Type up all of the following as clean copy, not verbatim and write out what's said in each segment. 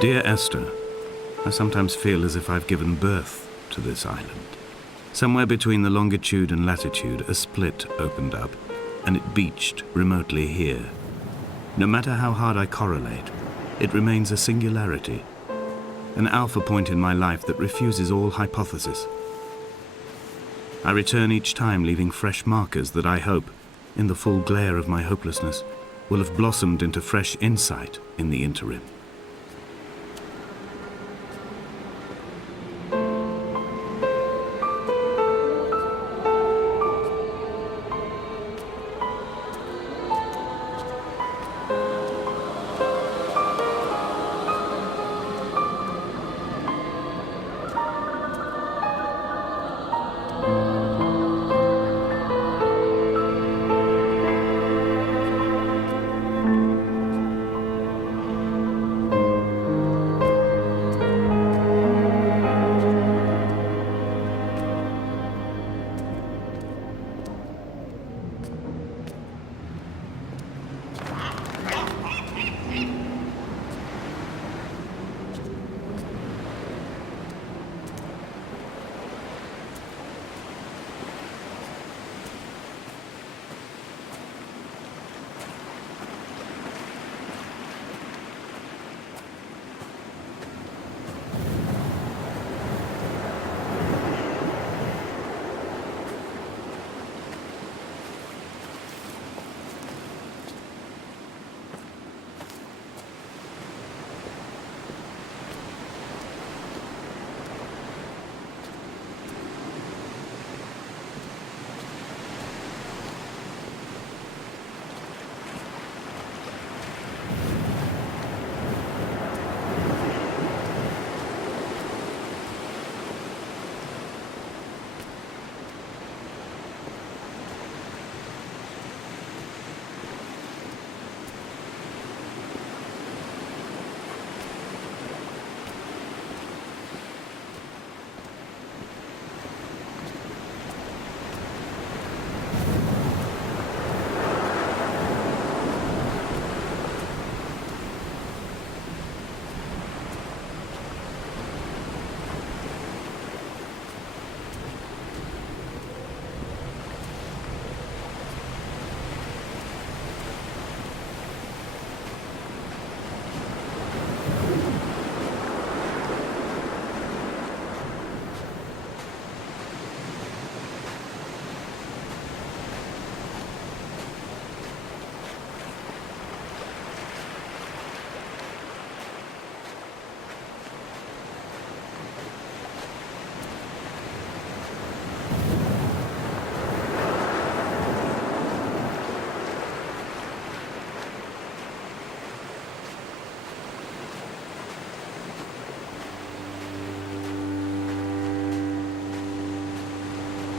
Dear Esther, I sometimes feel as if I've given birth to this island. Somewhere between the longitude and latitude, a split opened up, and it beached remotely here. No matter how hard I correlate, it remains a singularity, an alpha point in my life that refuses all hypothesis. I return each time leaving fresh markers that I hope, in the full glare of my hopelessness, will have blossomed into fresh insight in the interim.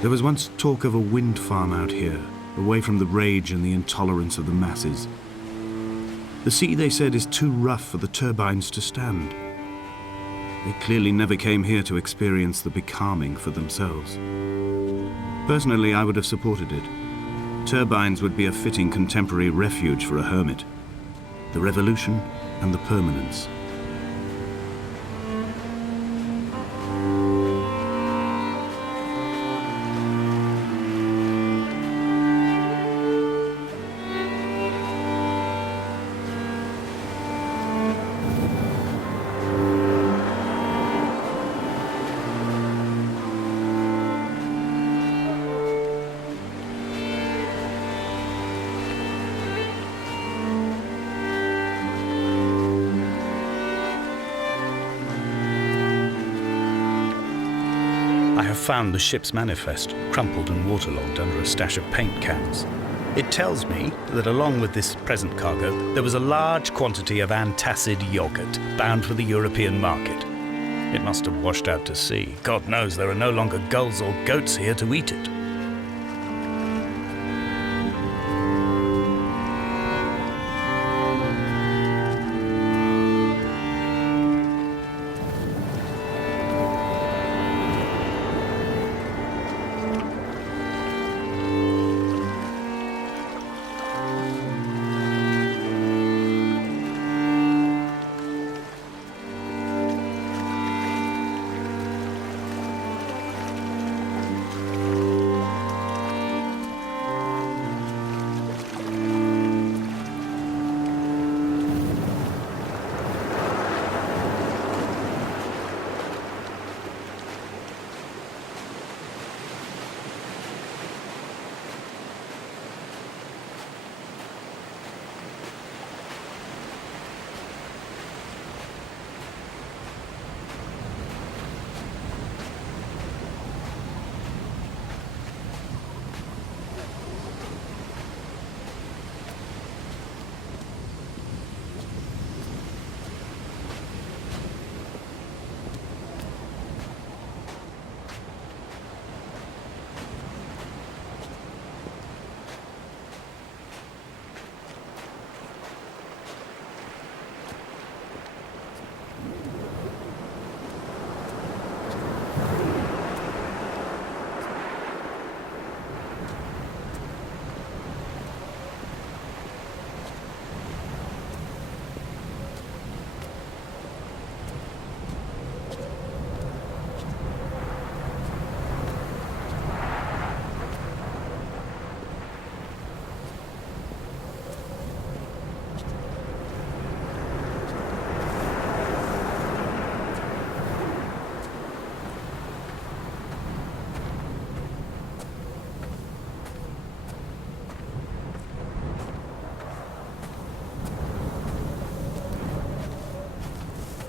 There was once talk of a wind farm out here, away from the rage and the intolerance of the masses. The sea, they said, is too rough for the turbines to stand. They clearly never came here to experience the becalming for themselves. Personally, I would have supported it. Turbines would be a fitting contemporary refuge for a hermit. The revolution and the permanence. I have found the ship's manifest, crumpled and waterlogged under a stash of paint cans. It tells me that along with this present cargo, there was a large quantity of antacid yogurt bound for the European market. It must have washed out to sea. God knows there are no longer gulls or goats here to eat it.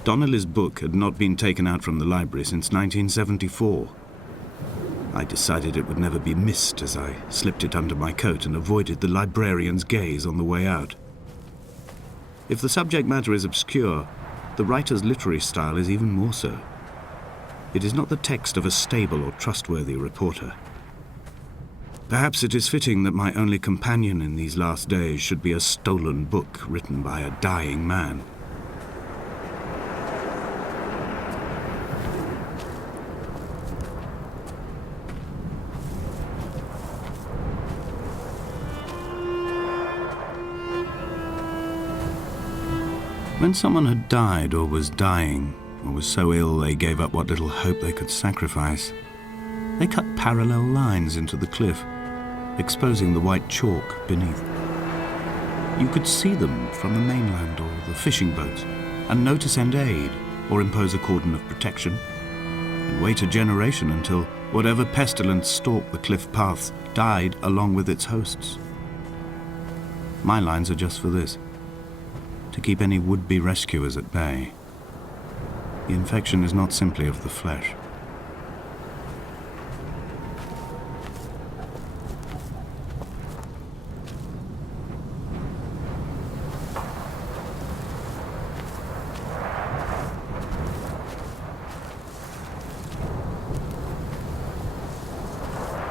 Donnelly's book had not been taken out from the library since 1974. I decided it would never be missed as I slipped it under my coat and avoided the librarian's gaze on the way out. If the subject matter is obscure, the writer's literary style is even more so. It is not the text of a stable or trustworthy reporter. Perhaps it is fitting that my only companion in these last days should be a stolen book written by a dying man. When someone had died or was dying, or was so ill they gave up what little hope they could sacrifice, they cut parallel lines into the cliff, exposing the white chalk beneath. You could see them from the mainland or the fishing boats, and know to send aid or impose a cordon of protection, and wait a generation until whatever pestilence stalked the cliff paths died along with its hosts. My lines are just for this: to keep any would-be rescuers at bay. The infection is not simply of the flesh.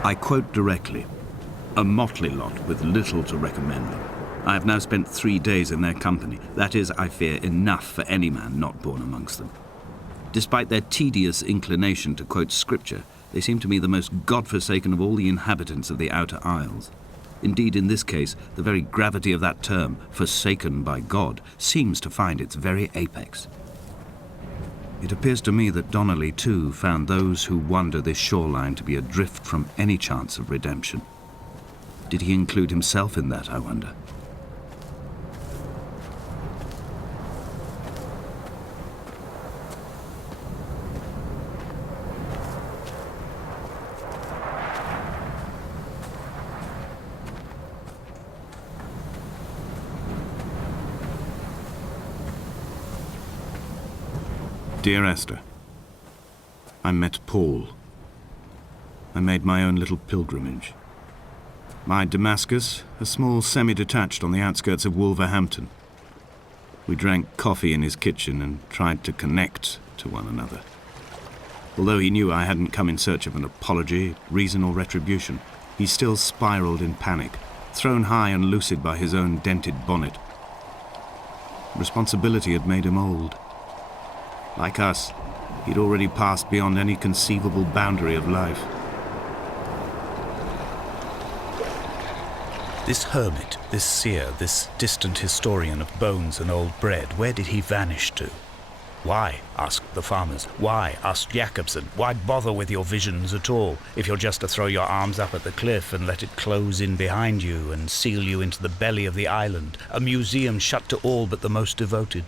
I quote directly: "A motley lot with little to recommend them. I have now spent 3 days in their company. That is, I fear, enough for any man not born amongst them. Despite their tedious inclination to quote scripture, they seem to me the most God-forsaken of all the inhabitants of the outer isles. Indeed, in this case, the very gravity of that term, forsaken by God, seems to find its very apex. It appears to me that Donnelly, too, found those who wander this shoreline to be adrift from any chance of redemption. Did he include himself in that, I wonder? Dear Esther, I met Paul. I made my own little pilgrimage. My Damascus, a small semi-detached on the outskirts of Wolverhampton. We drank coffee in his kitchen and tried to connect to one another. Although he knew I hadn't come in search of an apology, reason or retribution, he still spiraled in panic, thrown high and lucid by his own dented bonnet. Responsibility had made him old. Like us, he'd already passed beyond any conceivable boundary of life. This hermit, this seer, this distant historian of bones and old bread, where did he vanish to? Why, asked the farmers. Why, asked Jacobson. Why bother with your visions at all, if you're just to throw your arms up at the cliff and let it close in behind you and seal you into the belly of the island, a museum shut to all but the most devoted?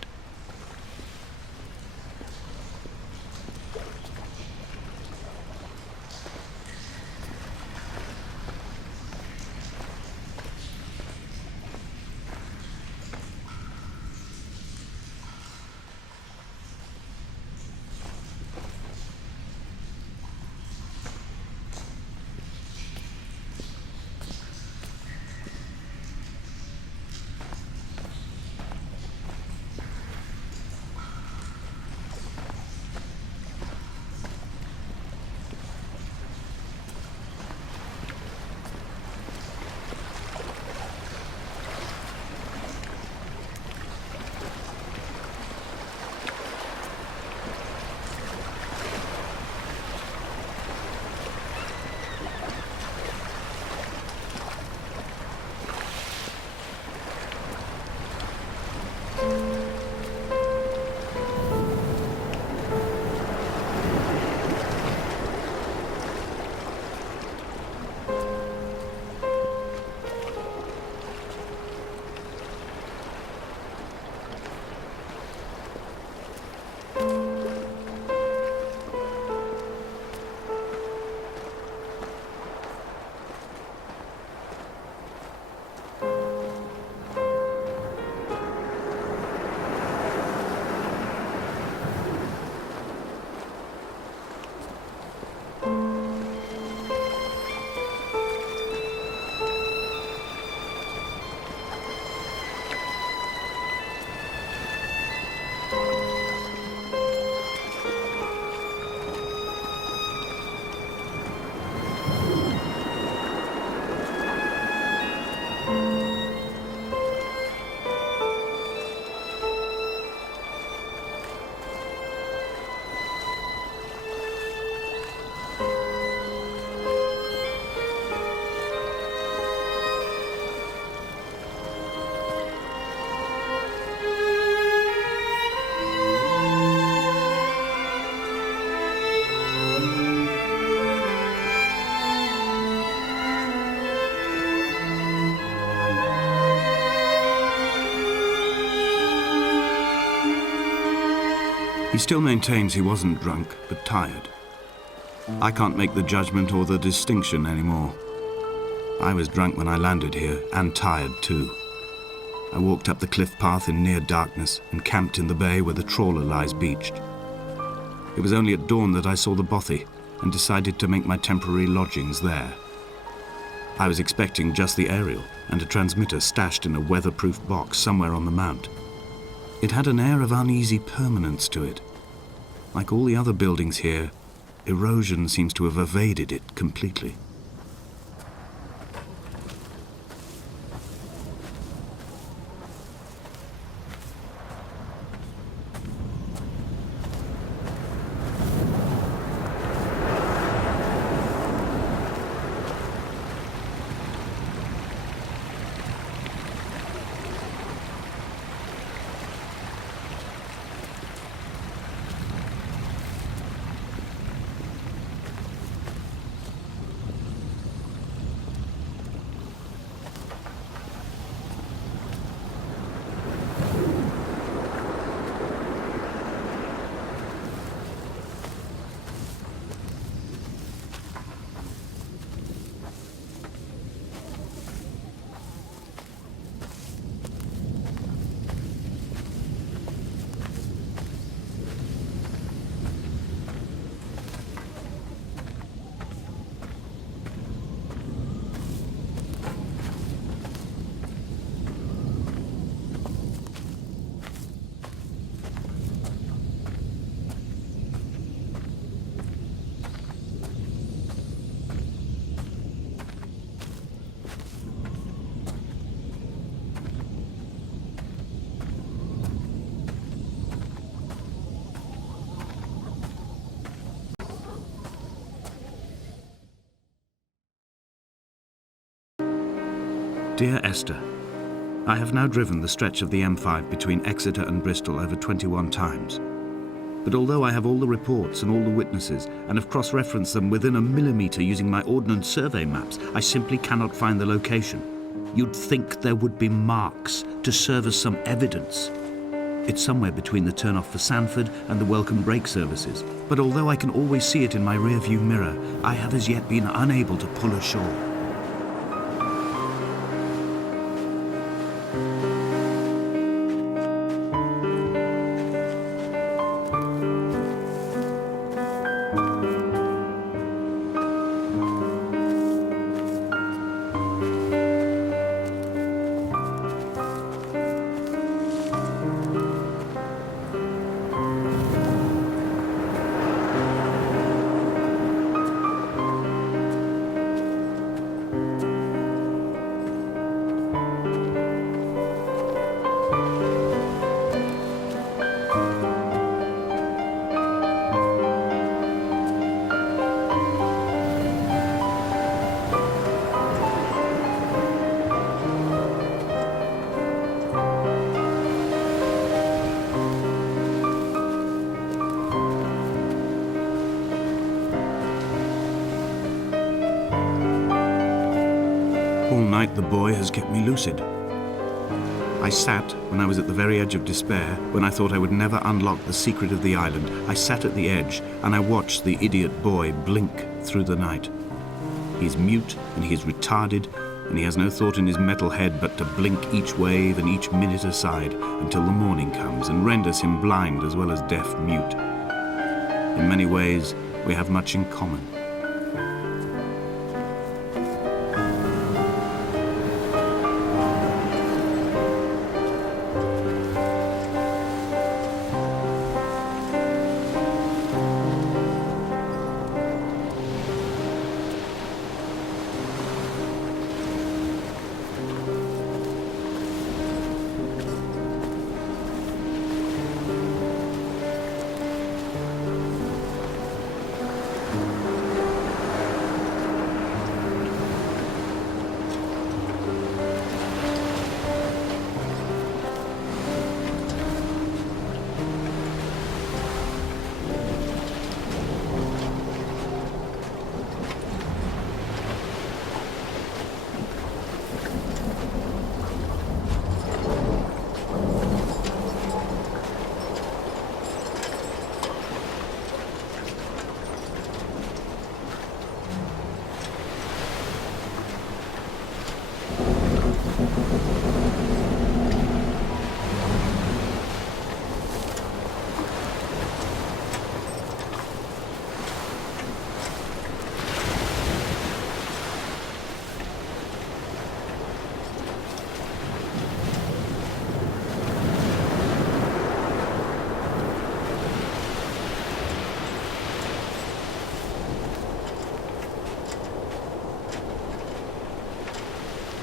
He still maintains he wasn't drunk, but tired. I can't make the judgment or the distinction anymore. I was drunk when I landed here, and tired too. I walked up the cliff path in near darkness and camped in the bay where the trawler lies beached. It was only at dawn that I saw the bothy and decided to make my temporary lodgings there. I was expecting just the aerial and a transmitter stashed in a weatherproof box somewhere on the mount. It had an air of uneasy permanence to it. Like all the other buildings here, erosion seems to have evaded it completely. Dear Esther, I have now driven the stretch of the M5 between Exeter and Bristol over 21 times. But although I have all the reports and all the witnesses and have cross-referenced them within a millimetre using my Ordnance Survey maps, I simply cannot find the location. You'd think there would be marks to serve as some evidence. It's somewhere between the turn-off for Sanford and the welcome brake services. But although I can always see it in my rear-view mirror, I have as yet been unable to pull ashore. All night the boy has kept me lucid. I sat, when I was at the very edge of despair, when I thought I would never unlock the secret of the island, I sat at the edge and I watched the idiot boy blink through the night. He's mute and he is retarded and he has no thought in his metal head but to blink each wave and each minute aside until the morning comes and renders him blind as well as deaf-mute. In many ways, we have much in common.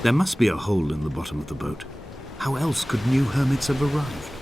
There must be a hole in the bottom of the boat. How else could new hermits have arrived?